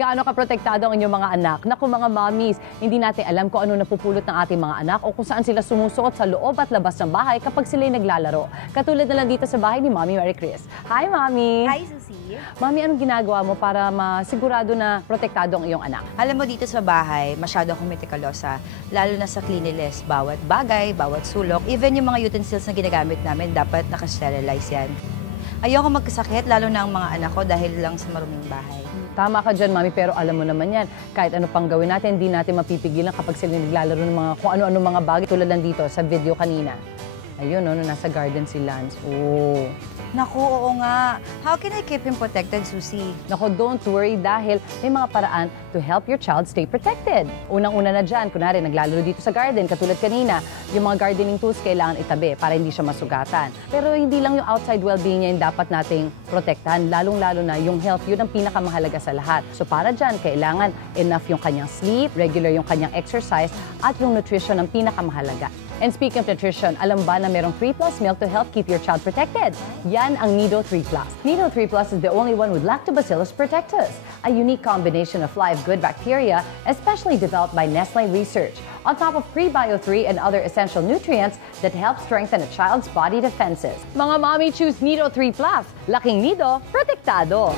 Gaano kaprotektado ang inyong mga anak? Naku mga mommies, hindi natin alam kung ano napupulot ng ating mga anak o kung saan sila sumusuot sa loob at labas ng bahay kapag sila'y naglalaro. Katulad na lang dito sa bahay ni Mommy Mary Chris. Hi, Mommy! Hi, Susie! Mommy, anong ginagawa mo para masigurado na protektado ang iyong anak? Alam mo, dito sa bahay, masyado akong metikalosa. Lalo na sa cleanliness. Bawat bagay, bawat sulok, even yung mga utensils na ginagamit namin, dapat nakasterilize yan. Ayoko magkasakit, lalo na ang mga anak ko dahil lang sa maruming bahay. Tama ka dyan, Mami, pero alam mo naman yan, kahit ano pang gawin natin, hindi natin mapipigilan kapag sila naglalaro ng mga kung ano-ano mga bagay tulad lang dito sa video kanina. Ayun, no, nasa garden si Lance. Oh. Naku, oo nga. How can I keep him protected, Susie? Naku, don't worry dahil may mga paraan to help your child stay protected. Unang-una na dyan, kunwari naglalaro dito sa garden, katulad kanina, yung mga gardening tools kailangan itabi para hindi siya masugatan. Pero hindi lang yung outside well-being niya yung dapat nating protektahan, lalong-lalo na yung health, yun ang pinakamahalaga sa lahat. So para dyan, kailangan enough yung kanyang sleep, regular yung kanyang exercise, at yung nutrition ang pinakamahalaga. And speaking of nutrition, alam ba na merong 3 Plus milk to help keep your child protected? Yan ang Nido 3 Plus. Nido 3 Plus is the only one with Lactobacillus protectus, a unique combination of live good bacteria, especially developed by Nestle Research, on top of Prebio 3 and other essential nutrients that help strengthen a child's body defenses. Mga mommy, choose Nido 3 Plus. Laking Nido, protektado!